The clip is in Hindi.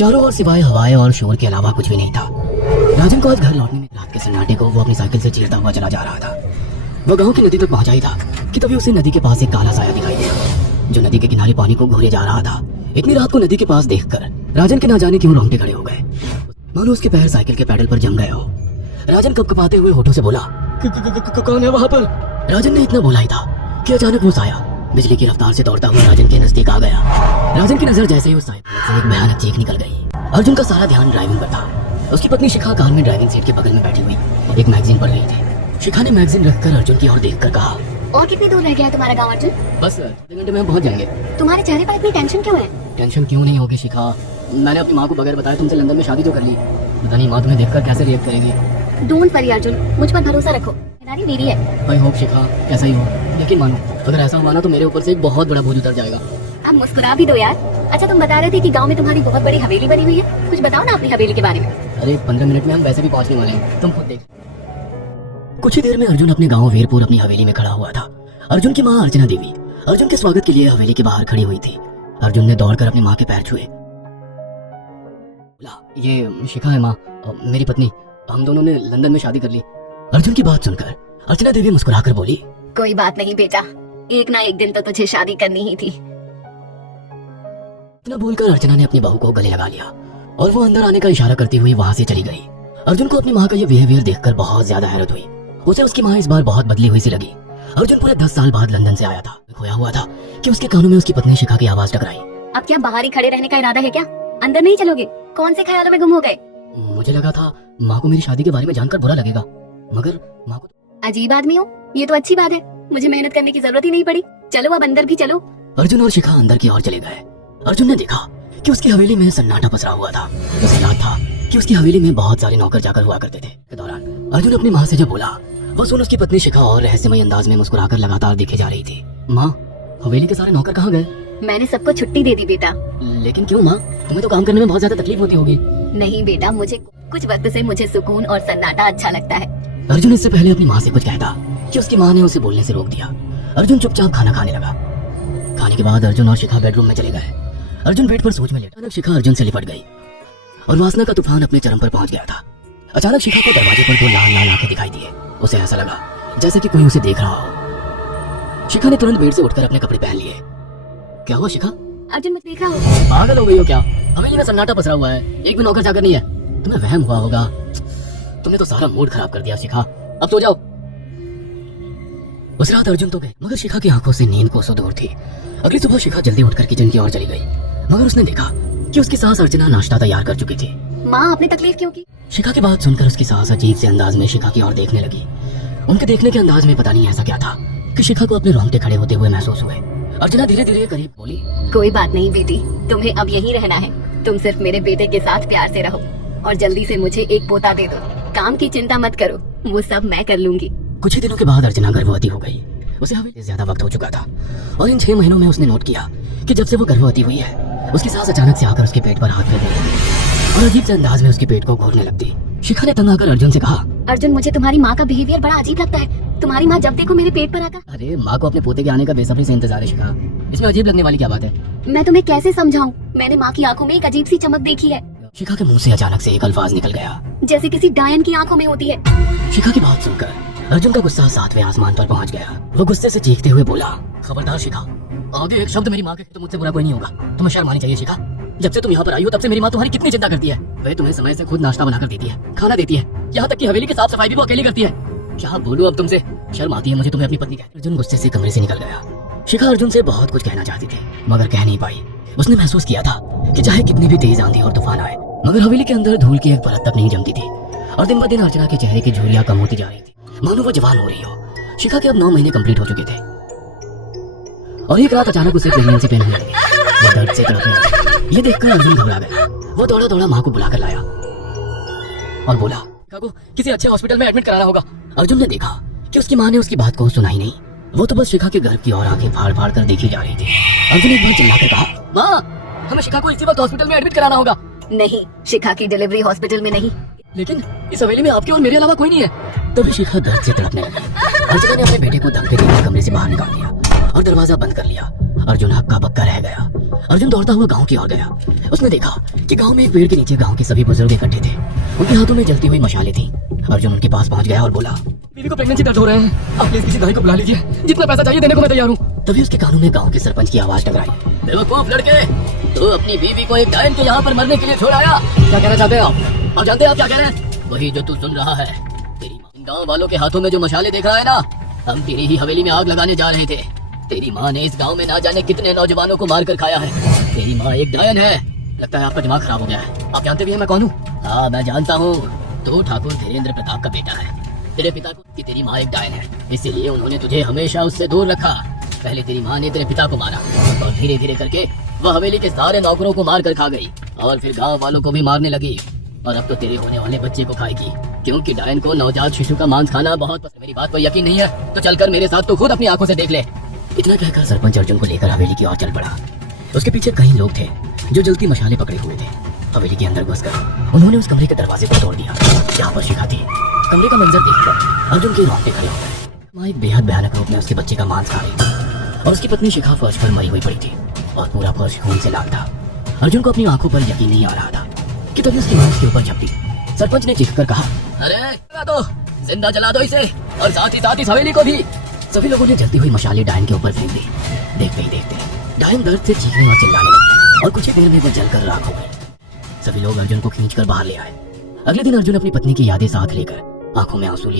चारों ओर सिवाय हवाएं और शोर के अलावा कुछ भी नहीं था। राजन को आज घर लौटने में रात के सन्नाटे को वो अपनी साइकिल से चीरता हुआ चला जा रहा था। वो गांव की नदी तक पहुंचा ही था कि तभी उसे नदी के पास एक काला साया दिखाई दिया जो नदी के किनारे पानी को घूरे जा रहा था। इतनी रात को नदी के पास देखकर राजन के ना जाने क्यों रोंगटे खड़े हो गए, मानो उसके पैर साइकिल के पैडल पर जम गए हो। राजन कपकपाते हुए होठों से बोला, कौन है वहाँ पर? राजन ने इतना बोला ही था कि अचानक वो साया बिजली की रफ्तार से दौड़ता हुआ राजन के नजदीक आ गया। राजन की नजर जैसे ही उस साए से एक भयानक चीख निकल गई। अर्जुन का सारा ध्यान ड्राइविंग पर था। उसकी पत्नी शिखा कार में ड्राइविंग सीट के बगल में बैठी हुई एक मैगजीन पढ़ रही थी। शिखा ने मैगजीन रखकर अर्जुन की ओर देखकर कहा, और कितनी दूर रह गया है तुम्हारा गाँव अर्जुन? बस 2 घंटे में हम पहुंच जाएंगे। तुम्हारे चेहरे पर इतनी टेंशन क्यों है? टेंशन क्यों नहीं होगी शिखा, मैंने अपनी माँ को बगैर बताए तुमसे लंदन में शादी तो कर ली। पता नहीं माँ तुम्हें देखकर कैसे रिएक्ट करेगी। डोंट वरी अर्जुन, मुझ पर भरोसा रखो, मेरी मेरी है। आई होप शिखा कैसा ही हो, लेकिन मानो अगर ऐसा हुआ ना तो मेरे ऊपर से एक बहुत बड़ा बोझ उतर जाएगा। अब मुस्कुरा भी दो यार। अच्छा तुम बता रहे थे कि गांव में तुम्हारी बहुत बड़ी हवेली बनी हुई है, कुछ बताओ ना अपनी हवेली के बारे में। अरे 15 मिनट में हम वैसे भी पहुंचने वाले हैं, तुम खुद देख। कुछ ही देर में अर्जुन अपने गाँव वीरपुर अपनी हवेली में खड़ा हुआ था। अर्जुन की माँ अर्चना देवी अर्जुन के स्वागत के लिए हवेली के बाहर खड़ी हुई थी। अर्जुन ने दौड़कर अपनी माँ के पैर छुए। ये शिखा है माँ, मेरी पत्नी, हम दोनों ने लंदन में शादी कर ली। अर्जुन की बात सुनकर अर्चना देवी मुस्कुराकर बोली, कोई बात नहीं बेटा, एक ना एक दिन तो तुझे शादी करनी ही थी। इतना बोलकर अर्चना ने अपनी बहू को गले लगा लिया और वो अंदर आने का इशारा करती हुई वहाँ से चली गई। अर्जुन को अपनी माँ का ये बिहेवियर देखकर बहुत ज्यादा हैरत हुई। उसे उसकी माँ इस बार बहुत बदली हुई सी लगी। अर्जुन पूरे 10 साल बाद लंदन से आया था। खोया हुआ था कि उसके कानों में उसकी पत्नी शिखा की आवाज टकराई। अब क्या बाहर ही खड़े रहने का इरादा है क्या? अंदर नहीं चलोगे? कौन से ख्यालों में गुम हो गए? मुझे लगा था माँ को मेरी शादी के बारे में जानकर बुरा लगेगा, मगर माँ को अजीब आदमी हो, ये तो अच्छी बात है, मुझे मेहनत करने की जरूरत ही नहीं पड़ी। चलो अब अंदर भी चलो। अर्जुन और शिखा अंदर की ओर चले गए। अर्जुन ने देखा कि उसकी हवेली में सन्नाटा पसरा हुआ था। उसे याद था कि उसकी हवेली में बहुत सारे नौकर जाकर हुआ करते थे। के दौरान अर्जुन अपनी माँ से जब बोला, वो सुन उसकी पत्नी शिखा और रहस्यमय अंदाज में मुस्कुराकर लगातार देखे जा रही थी। माँ, हवेली के सारे नौकर कहाँ गए? मैंने सबको छुट्टी दे दी बेटा। लेकिन क्यों माँ, तुम्हें तो काम करने में बहुत ज्यादा तकलीफ होती होगी। नहीं बेटा, मुझे कुछ वक्त से मुझे सुकून और सन्नाटा अच्छा लगता है। अर्जुन इससे पहले अपनी माँ से कुछ कहता कि उसकी माँ ने उसे बोलने से रोक दिया। अर्जुन चुपचाप खाना खाने लगा। खाने के बाद अर्जुन और शिखा बेडरूम में चले गए। अर्जुन बेड पर सोच में लेटा। अचानक शिखा अर्जुन से लिपट गई और वासना का तूफान अपने चरम पर पहुंच गया था। अचानक शिखा को दरवाजे पर 2 लाल लाल आंखें दिखाई दिए। उसे ऐसा लगा जैसे कि कोई उसे देख रहा हो। शिखा ने तुरंत बेड से उठकर अपने कपड़े पहन लिए। क्या हुआ शिखा? अर्जुन मैं देख रहा हूँ। पागल हो गई हो क्या? हवेली में सन्नाटा पसरा हुआ है, एक भी नौकर जाकर नहीं है। तुम्हें वहम हुआ होगा। तुमने तो सारा मूड खराब कर दिया शिखा, अब सो जाओ। उस रात अर्जुन तो गए, मगर शिखा की आंखों से नींद कोसों दूर थी। अगली सुबह शिखा जल्दी उठकर किचन की ओर चली गई, मगर उसने देखा कि उसकी सास अर्चना नाश्ता तैयार कर चुकी थी। माँ, आपने तकलीफ क्यों की? शिखा की बात सुनकर उसकी सास अजीब से अंदाज में शिखा की ओर देखने लगी। उनके देखने के अंदाज में पता नहीं ऐसा क्या था कि शिखा को अपने रोंगटे खड़े होते हुए महसूस हुए। अर्चना धीरे धीरे करीब बोली, कोई बात नहीं बेटी, तुम्हें अब यहीं रहना है। तुम सिर्फ मेरे बेटे के साथ प्यार से रहो और जल्दी से मुझे एक पोता दे दो। काम की चिंता मत करो, वो सब मैं कर लूंगी। कुछ ही दिनों के बाद अर्चना गर्भवती हो गई। उसे हवेली ज्यादा वक्त हो चुका था और इन 6 महीनों में उसने नोट किया कि जब से वो गर्भवती हुई है, उसकी सास अचानक से आकर उसके पेट पर हाथ फेर देती और अजीब से अंदाज में उसके पेट को घूरने लगती। शिखा ने तंग आकर अर्जुन से कहा, अर्जुन मुझे तुम्हारी माँ का बिहेवियर बड़ा अजीब लगता है। तुम्हारी माँ जब देखो मेरे पेट पर आकर। अरे माँ को अपने पोते के आने का बेसब्री से इंतजार है शिखा, इसमें अजीब लगने वाली क्या बात है? मैं तुम्हें कैसे समझाऊं? मैंने माँ की आंखों में एक अजीब सी चमक देखी है। शिखा के मुंह से अचानक से एक अल्फाज निकल गया, जैसे किसी डायन की आंखों में होती है। शिखा की बात सुनकर अर्जुन का गुस्सा 7वें आसमान पर पहुंच गया। वो गुस्से से चीखते हुए बोला, खबरदार शिखा, आगे एक शब्द मेरी माँ के तो मुझसे बुरा कोई नहीं होगा। तुम्हें शर्म आनी चाहिए शिखा, जब से तुम यहाँ पर आई हो तब से मेरी माँ तुम्हारी कितनी चिंता करती है। वह तुम्हें समय से खुद नाश्ता बनाकर देती है, खाना देती है, यहाँ तक कि हवेली की साफ सफाई भी वो अकेली करती है। क्या बोलूं अब तुमसे, शर्म आती है मुझे तुम्हें अपनी पत्नी कहते। अर्जुन गुस्से से कमरे से निकल गया। शिखा अर्जुन से बहुत कुछ कहना चाहती थी, मगर कह नहीं पाई। उसने महसूस किया था कि चाहे कितनी भी तेज आंधी और तूफान आए, मगर हवेली के अंदर धूल की एक परत तक नहीं जमती थी। और दिन ब दिन अर्चना के चेहरे की झुर्रियां कम होती जा रही थी, मानो वो जवान हो रही हो। शिखा के अब 9 महीने कंप्लीट हो चुके थे और एक रात अचानक उसे प्रेगनेंसी पेन होने लगी। वो दर्द से तड़पने लगी। ये देखकर अर्जुन घबरा गया। वो दौड़ा दौड़ा माँ को बुलाकर लाया और बोला, शिखा को किसी अच्छे हॉस्पिटल में एडमिट कराना होगा। अर्जुन ने देखा कि उसकी माँ ने उसकी बात को सुना ही नहीं। वो तो बस शिखा के गर्भ की ओर आंखें फाड़ फाड़ कर देखी जा रही थी। अर्जुन एक बार चिल्लाकर कहा, माँ, हमें शिखा को इसी वक्त हॉस्पिटल में एडमिट कराना होगा। नहीं, शिखा की डिलीवरी हॉस्पिटल में नहीं। लेकिन इस हवेली में आपके और मेरे अलावा कोई नहीं है। तभी शिखा दर्द से तड़पने लगी। अर्जुन ने अपने बेटे को धमकी देकर कमरे से बाहर निकाल दिया और दरवाजा बंद कर लिया। अर्जुन हक्का बक्का रह गया। अर्जुन दौड़ता हुआ गांव की ओर गया। उसने देखा कि गांव में एक पेड़ के नीचे गांव के सभी बुजुर्ग इकट्ठे थे। उनके हाथों में जलती हुई मशालें थी। अर्जुन उनके पास पहुंच गया और बोला, बीवी को प्रेगनेंसी दर्द हो रहे हैं, आप प्लीज किसी भाई को बुला लीजिए, जितना पैसा चाहिए देने को मैं तैयार हूँ। तभी उसके कानों में गांव के सरपंच की आवाज टकराई, बेवकूफ लड़के, तू अपनी बीवी को एक डायन के यहाँ पर मरने के लिए छोड़ आया। क्या कहना चाहते हो आप? और जानते हैं आप क्या कह रहे हैं? वही जो तू सुन रहा है। तेरी माँ गाँव वालों के हाथों में जो मशाले देख रहा है ना, हम तेरी ही हवेली में आग लगाने जा रहे थे। तेरी माँ ने इस गांव में ना जाने कितने नौजवानों को मार कर खाया है। तेरी माँ एक डायन है। लगता है आपका दिमाग खराब हो गया है। आप जानते भी हैं मैं कौन हूँ? हाँ मैं जानता हूँ। तो ठाकुर धीरेन्द्र प्रताप का बेटा है। तेरे पिता को कि तेरी माँ एक डायन है, इसीलिए उन्होंने तुझे हमेशा उससे दूर रखा। पहले तेरी माँ ने तेरे पिता को मारा और धीरे धीरे करके वह हवेली के सारे नौकरों को मार कर खा गई और फिर गाँव वालों को भी मारने लगी। और अब तो तेरे होने वाले बच्चे को खाएगी, क्योंकि डायन को नवजात शिशु का मांस खाना बहुत पसंद। मेरी बात पर यकीन नहीं है तो चलकर मेरे साथ तो खुद अपनी आंखों से देख ले। इतना कहकर सरपंच अर्जुन को लेकर हवेली की ओर चल पड़ा। उसके पीछे कई लोग थे जो जलती मशाले पकड़े हुए थे। हवेली के अंदर घुसकर उन्होंने उस कमरे के दरवाजे को तोड़ दिया जहाँ पर शिखा थी। कमरे का मंजर देखकर अर्जुन के रोंगटे खड़े हो गए। माँ एक बेहद भयानक रूप में उसके बच्चे का मांस खा रही थी और उसकी पत्नी शिखा फर्श पर मरी हुई पड़ी थी और पूरा फर्श खून से लाल था। अर्जुन को अपनी आंखों पर यकीन नहीं आ रहा था कि तभी उसकी मां उसके ऊपर झपटी। सरपंच ने चीखकर कहा, अरे जला दो, जिंदा जला दो इसे और साथ ही इस हवेली को भी। सभी लोगों ने जलती हुई मशाले डायन के ऊपर फेंक दी। देखते ही देखते डायन दर्द से चीखने और चिल्लाने लगी और कुछ ही देर में वो जलकर राख हो गई। सभी लोग अर्जुन को खींचकर बाहर ले आए। अगले दिन अर्जुन अपनी पत्नी की यादें साथ लेकर आंखों में आंसू लिए